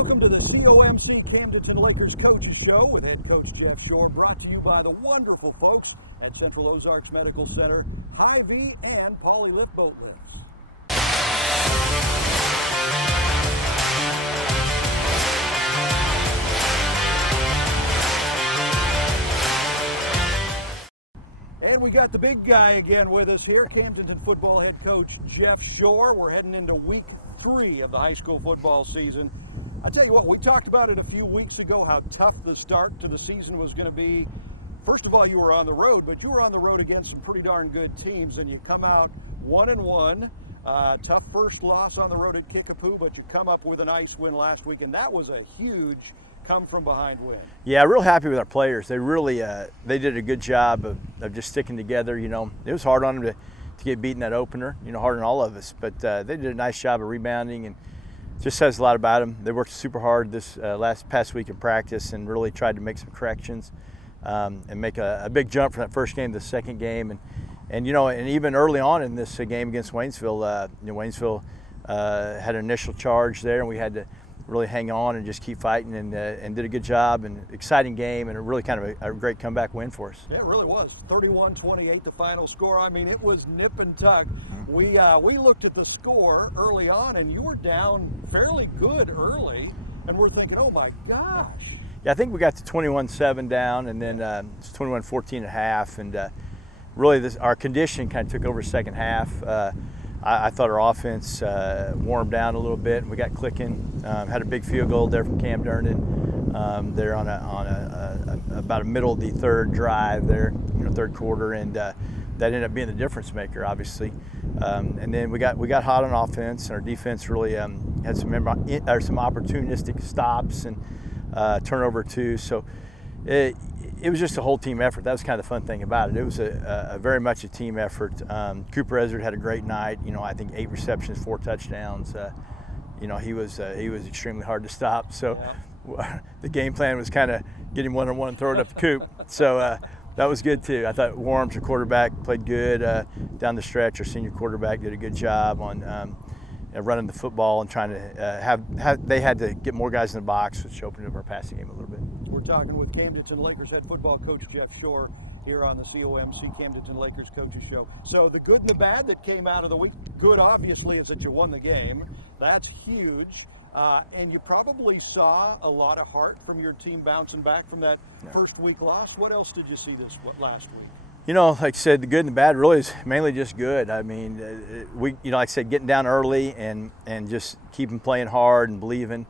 Welcome to the COMC Camdenton Lakers Coaches Show with head coach Jeff Shore, brought to you by the wonderful folks at Central Ozarks Medical Center, Hy-Vee, and Polylift Boat Lifts. And we got the big guy again with us here, Camdenton football head coach Jeff Shore. We're heading into week 3 of the high school football season. I tell you what, we talked about it a few weeks ago, how tough the start to the season was going to be. First of all, you were on the road, but you were on the road against some pretty darn good teams, and you come out 1-1. Tough first loss on the road at Kickapoo, but you come up with a nice win last week, and that was a huge come-from-behind win. Yeah, real happy with our players. They really they did a good job of just sticking together. You know, it was hard on them to get beat in that opener, you know, hard on all of us, but they did a nice job of rebounding, and just says a lot about them. They worked super hard this past week in practice and really tried to make some corrections and make a big jump from that first game to the second game. And you know, and even early on in this game against Waynesville, Waynesville had an initial charge there, and we had to really hang on and just keep fighting, and did a good job, and exciting game, and a really kind of a great comeback win for us. Yeah, it really was. 31-28 the final score. I mean, it was nip and tuck. Mm-hmm. We looked at the score early on, and you were down fairly good early, and we're thinking, oh my gosh. Yeah, I think we got to 21-7 down, and then it's 21-14 at half, and really our condition kind of took over second half. I thought our offense warmed down a little bit, and we got clicking. Had a big field goal there from Camdenton. There on about a middle of the third drive there, you know, third quarter, and that ended up being the difference maker, obviously. And then we got hot on offense, and our defense really had some opportunistic stops and turnover too. So it was just a whole team effort. That was kind of the fun thing about it. It was a very much a team effort. Cooper Ezard had a great night. You know, I think 8 receptions, 4 touchdowns. You know, he was extremely hard to stop. So the game plan was kind of get him one-on-one and throw it up the coop. So that was good too. I thought Warms, our quarterback, played good down the stretch. Our senior quarterback did a good job on running the football and trying to they had to get more guys in the box, which opened up our passing game a little bit. We're talking with Camdenton Lakers head football coach Jeff Shore here on the COMC Camdenton Lakers Coaches Show. So the good and the bad that came out of the week. Good, obviously, is that you won the game. That's huge. And you probably saw a lot of heart from your team bouncing back from that first week loss. What else did you see last week? You know, like I said, the good and the bad really is mainly just good. I mean, like I said, getting down early and just keeping playing hard and believing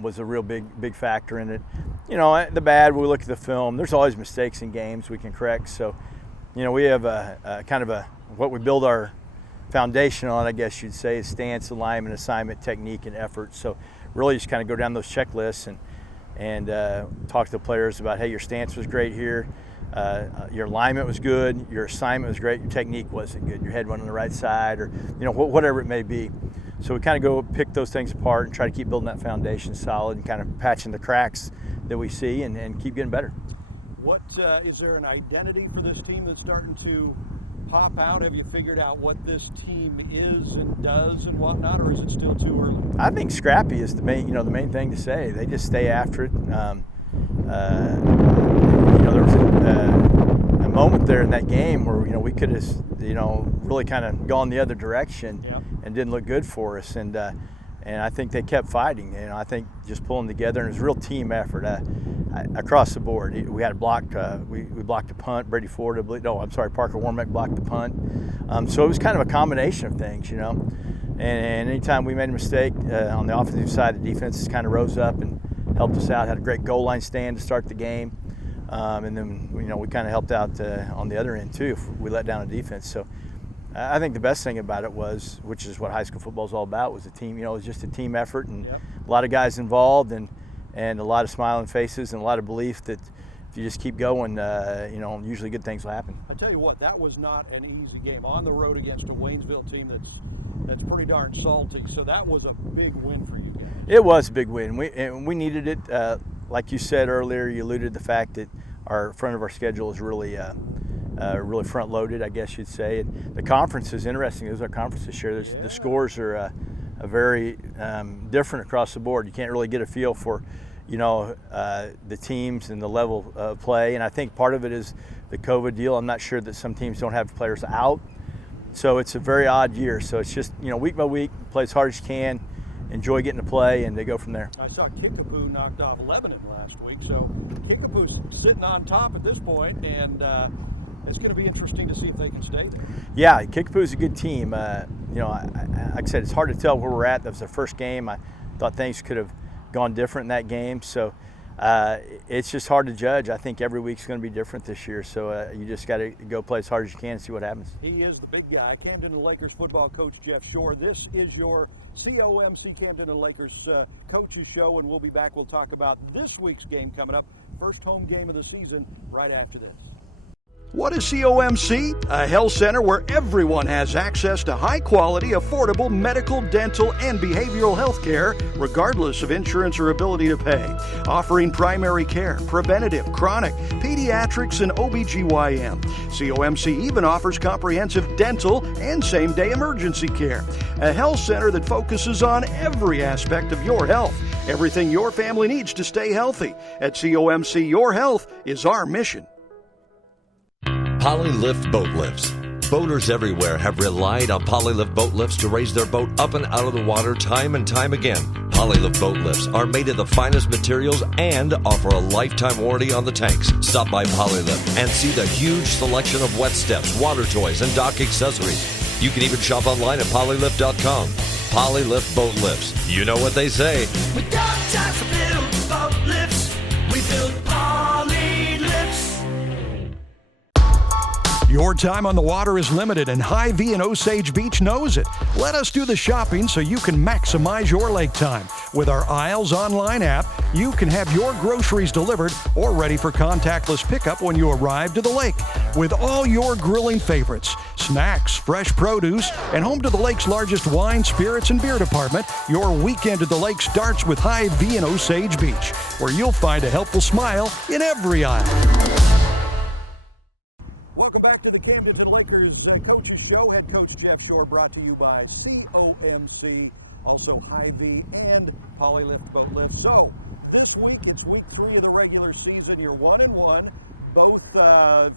was a real big factor in it. You know, the bad, we look at the film, there's always mistakes in games we can correct. So, you know, we have a kind of what we build our foundation on, I guess you'd say, is stance, alignment, assignment, technique, and effort. So really just kind of go down those checklists and talk to the players about, hey, your stance was great here. Your alignment was good, your assignment was great, your technique wasn't good, your head went on the right side, or you know, whatever it may be. So we kind of go pick those things apart and try to keep building that foundation solid and kind of patching the cracks that we see and keep getting better. What is there an identity for this team that's starting to pop out? Have you figured out what this team is and does and whatnot, or is it still too early? I think scrappy is the main thing to say. They just stay after it. You know, there was a moment there in that game where, you know, we could have, you know, really kind of gone the other direction. Yep. And didn't look good for us. And I think they kept fighting. You know, I think just pulling together, and it was a real team effort across the board. We had a block. We blocked a punt. Parker Warmack blocked the punt. So it was kind of a combination of things, you know. And anytime we made a mistake on the offensive side, the defense kind of rose up and helped us out. Had a great goal line stand to start the game. And then, you know, we kind of helped out on the other end too if we let down a defense. So I think the best thing about it was, which is what high school football is all about, was a team. You know, it was just a team effort, and a lot of guys involved, and a lot of smiling faces, and a lot of belief that if you just keep going, you know, usually good things will happen. I tell you what, that was not an easy game on the road against a Waynesville team that's pretty darn salty. So that was a big win for you guys. It was a big win. We needed it. Like you said earlier, you alluded to the fact that our front of our schedule is really front-loaded, I guess you'd say. And the conference is interesting. It was our conference this year. The scores are a very different across the board. You can't really get a feel for, the teams and the level of play. And I think part of it is the COVID deal. I'm not sure that some teams don't have players out. So it's a very odd year. So it's just, week by week, play as hard as you can, enjoy getting to play, and they go from there. I saw Kickapoo knocked off Lebanon last week. So Kickapoo's sitting on top at this point, and it's going to be interesting to see if they can stay there. Yeah, Kickapoo's a good team. Like I said, it's hard to tell where we're at. That was their first game. I thought things could have gone different in that game. So it's just hard to judge. I think every week's going to be different this year. So you just got to go play as hard as you can and see what happens. He is the big guy, Camdenton Lakers football coach Jeff Shore. This is your COMC Camdenton Lakers coaches show, and we'll be back. We'll talk about this week's game coming up. First home game of the season right after this. What is COMC? A health center where everyone has access to high-quality, affordable medical, dental, and behavioral health care, regardless of insurance or ability to pay. Offering primary care, preventative, chronic, pediatrics, and OBGYN. COMC even offers comprehensive dental and same-day emergency care. A health center that focuses on every aspect of your health. Everything your family needs to stay healthy. At COMC, your health is our mission. Polylift Boat Lifts. Boaters everywhere have relied on Polylift Boat Lifts to raise their boat up and out of the water time and time again. Polylift Boat Lifts are made of the finest materials and offer a lifetime warranty on the tanks. Stop by Polylift and see the huge selection of wet steps, water toys, and dock accessories. You can even shop online at polylift.com. Polylift Boat Lifts. You know what they say. We got time to build boat lifts. We build Polylifts. Your time on the water is limited, and Hy-Vee in Osage Beach knows it. Let us do the shopping so you can maximize your lake time. With our Isles online app, you can have your groceries delivered or ready for contactless pickup when you arrive to the lake. With all your grilling favorites, snacks, fresh produce, and home to the lake's largest wine, spirits, and beer department, your weekend at the lake starts with Hy-Vee in Osage Beach, where you'll find a helpful smile in every aisle. Welcome back to the Camdenton Lakers Coaches Show. Head Coach Jeff Shore, brought to you by COMC, also Hy-Vee and Polylift Boat Lift. So this week, it's week 3 of the regular season. You're 1-1. Both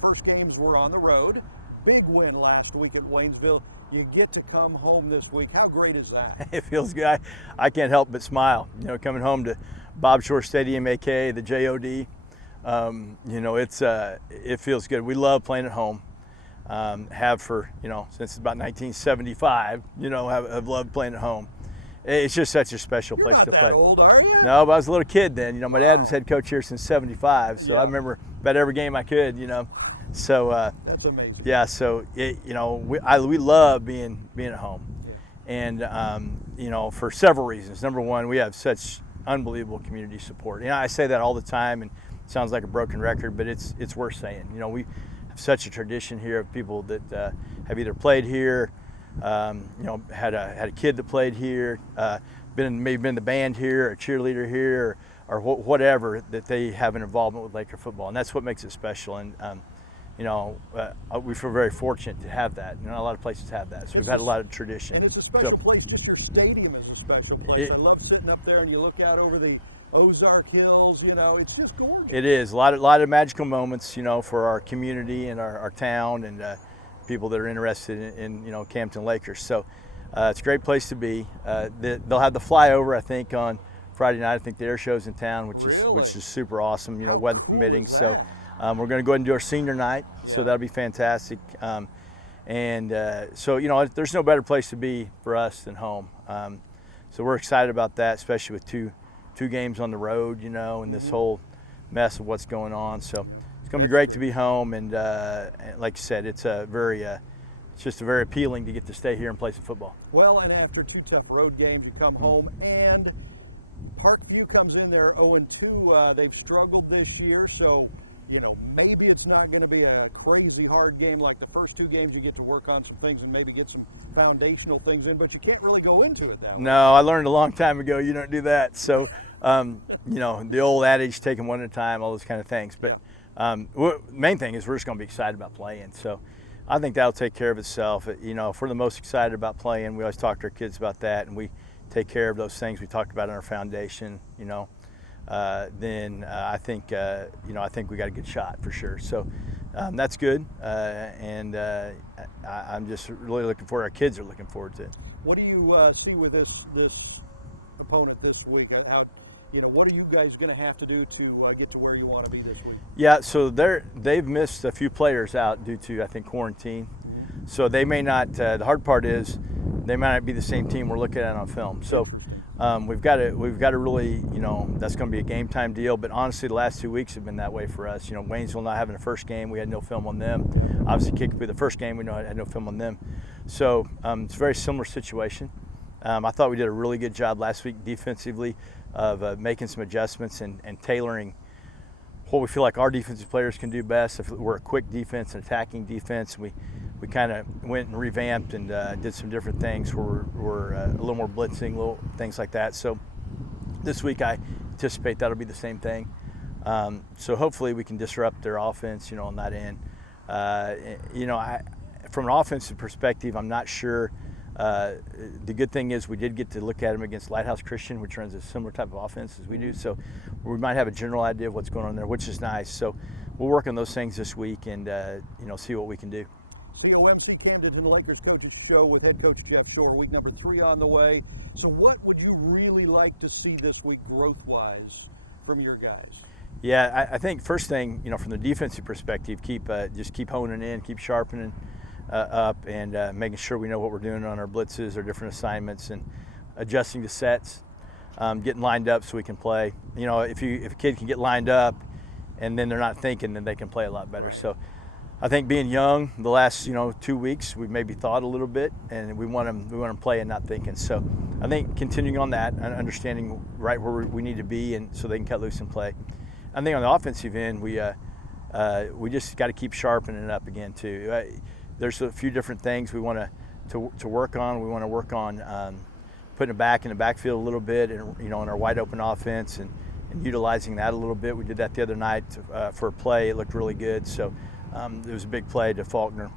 first games were on the road. Big win last week at Waynesville. You get to come home this week. How great is that? It feels good. I can't help but smile. Coming home to Bob Shore Stadium, aka the JOD. It feels good. We love playing at home. Have for, since about 1975, have loved playing at home. It's just such a special place to play. You're not that old, are you? No, but I was a little kid then. My dad was head coach here since 75, so yeah. I remember about every game I could, So that's amazing. Yeah, so we love being at home. Yeah. And for several reasons. Number one, we have such unbelievable community support. I say that all the time, and it sounds like a broken record, but it's worth saying. We have such a tradition here of people that have either played here, had a kid that played here, maybe been in the band here, a cheerleader here, or whatever, that they have an involvement with Laker football, and that's what makes it special. And we feel very fortunate to have that. A lot of places have that, so we've had a lot of tradition. And it's a special place. Just your stadium is a special place. I love sitting up there and you look out over the Ozark Hills. It's just gorgeous. It is a lot of magical moments, for our community and our town and people that are interested in Camdenton Lakers. So it's a great place to be. They'll have the flyover, I think, on Friday night. I think the air show's in town, which is super awesome. Weather permitting. So. We're going to go ahead and do our senior night, so that'll be fantastic. So, there's no better place to be for us than home. So we're excited about that, especially with two games on the road, and this whole mess of what's going on. So it's going to be great to be home, and like you said, it's just very appealing to get to stay here and play some football. Well, and after 2 tough road games, you come home, and Parkview comes in there 0-2. They've struggled this year, so maybe it's not going to be a crazy hard game like the first 2 games. You get to work on some things and maybe get some foundational things in, but you can't really go into it that way. No, I learned a long time ago you don't do that. So, the old adage, take them one at a time, all those kind of things. But main thing is we're just going to be excited about playing. So I think that'll take care of itself. If we're the most excited about playing, we always talk to our kids about that, and we take care of those things we talked about in our foundation, then I think I think we got a good shot for sure. So that's good, and I'm just really looking forward. Our kids are looking forward to it. What do you see with this opponent this week? What are you guys going to have to do to get to where you want to be this week? Yeah, so they've missed a few players out due to, I think, quarantine. So they may not. The hard part is they might not be the same team we're looking at on film. So we've got to really, that's going to be a game time deal. But honestly, the last 2 weeks have been that way for us. Waynesville not having the first game, we had no film on them. Obviously, Kickapoo the first game, we had no film on them. So it's a very similar situation. I thought we did a really good job last week defensively of making some adjustments and tailoring what we feel like our defensive players can do best. If we're a quick defense, an attacking defense, we kind of went and revamped and did some different things where we're a little more blitzing, little things like that. So this week I anticipate that'll be the same thing. So hopefully we can disrupt their offense, on that end. From an offensive perspective, I'm not sure. The good thing is we did get to look at them against Lighthouse Christian, which runs a similar type of offense as we do. So we might have a general idea of what's going on there, which is nice. So we'll work on those things this week and, see what we can do. COMC Camdenton Lakers Coaches Show with head coach Jeff Shore, week number 3 on the way. So what would you really like to see this week growth-wise from your guys? Yeah, I think first thing, from the defensive perspective, just keep honing in, keep sharpening up, and making sure we know what we're doing on our blitzes, our different assignments, and adjusting to sets, getting lined up so we can play. If a kid can get lined up and then they're not thinking, then they can play a lot better. So I think being young, the last 2 weeks we've maybe thought a little bit, and we want them playing, not thinking. So I think continuing on that and understanding right where we need to be, and so they can cut loose and play. I think on the offensive end, we just got to keep sharpening it up again too. There's a few different things we want to work on. We want to work on putting it back in the backfield a little bit, and in our wide open offense, and utilizing that a little bit. We did that the other night for a play. It looked really good. So it was a big play to Faulkner,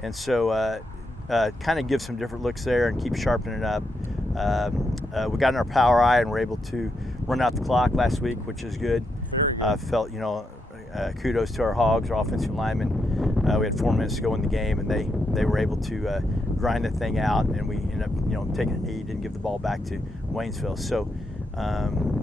and so kind of give some different looks there and keep sharpening it up. We got in our power eye and were able to run out the clock last week, which is good. Felt kudos to our Hogs, our offensive linemen. We had 4 minutes to go in the game, and they were able to grind the thing out, and we ended up taking a knee, didn't give the ball back to Waynesville. So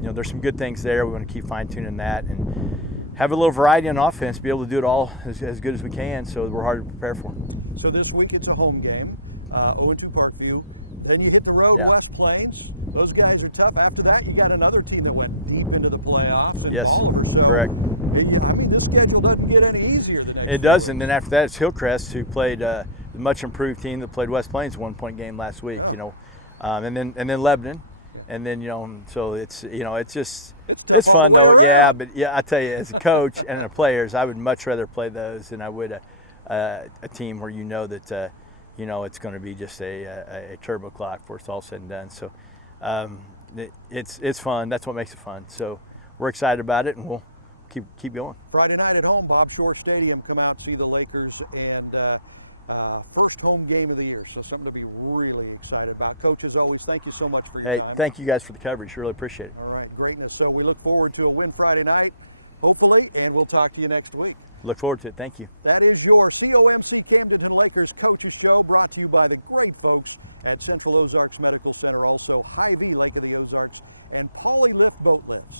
there's some good things there. We want to keep fine-tuning that and have a little variety on offense, be able to do it all as good as we can, so we're hard to prepare for. So this week it's a home game, 0-2 Parkview. Then you hit the road, West Plains. Those guys are tough. After that, you got another team that went deep into the playoffs. And Yes, Oliver. So, correct. This schedule doesn't get any easier the next It doesn't. Then after that, it's Hillcrest, who played the much improved team that played West Plains 1-point game last week. And then Lebanon, and then so it's it's fun though. Yeah, but I tell you, as a coach and the players, I would much rather play those than I would a team where that. It's going to be just a turbo clock before it's all said and done. So it's fun. That's what makes it fun. So we're excited about it, and we'll keep going. Friday night at home, Bob Shore Stadium. Come out, see the Lakers, and first home game of the year. So something to be really excited about. Coach, as always, thank you so much for your time. Hey, thank you guys for the coverage. Really appreciate it. All right, greatness. So we look forward to a win Friday night, hopefully, and we'll talk to you next week. Look forward to it. Thank you. That is your COMC Camdenton Lakers Coaches Show, brought to you by the great folks at Central Ozarks Medical Center, also Hy-Vee Lake of the Ozarks, and Poly Lift Boat Lifts.